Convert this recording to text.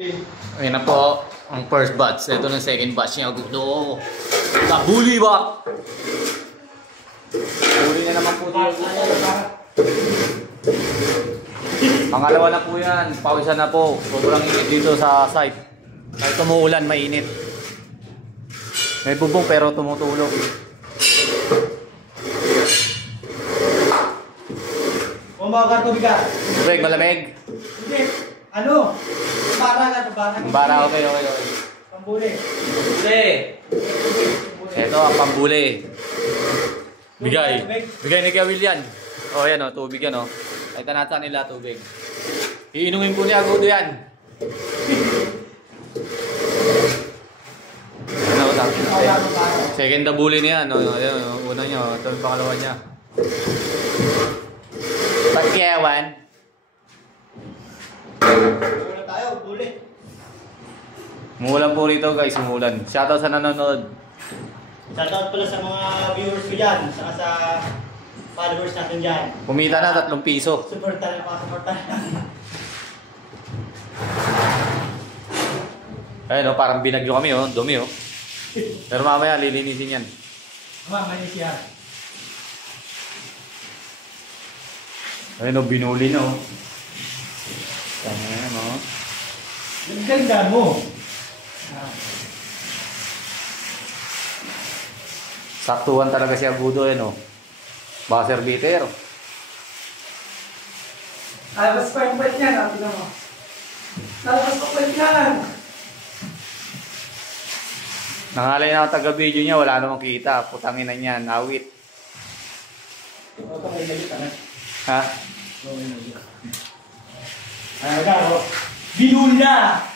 Ayun na po ang first batch. Ito na second batch niya. Gusto. Kabuli ba? Huli na naman po dito. Pangalawa na po yan. Pawisan na po. Sobrang init dito sa site. Kahit tumuulan, mainit. May bubong pero tumutulog. Umaga tubig ka. Tubig, malamig. Hindi. Ano? Para ka, para. Para, okay. Pambuli. Pambuli. Ito ang pambuli. Bigay ni Kuya William. O yan o, tubig yan o. Ay tanata nila tubig. Iinumin po niya Agudo yan. Second dabuli niya. Una niya. Ito yung pangalawa niya. Pagkiyawan. Wala tayo, buli. Umulan po rito guys, umulan. Shoutout sa nanonood. Shoutout pala sa mga viewers ko dyan, saka sa followers natin dyan. Kumita na 3 piso. Supportan na, pakasuportan. Ayun o, parang binagyo kami o, dumi o. Pero mamaya lilinisin yan. Mamaya siya. Ayun o, binuli na o. Ayan o. Nagkanda mo. Saktuhan talaga si Agudo yan o. Buzzer beater. Alabas pa yung bait niya, natin mo. Alabas pa bait niya lang. Nangalay na ang taga-video niya, wala namang kita. Putangin na niyan, awit. Ito may galit na. Ha? Ay, magkano? Binula!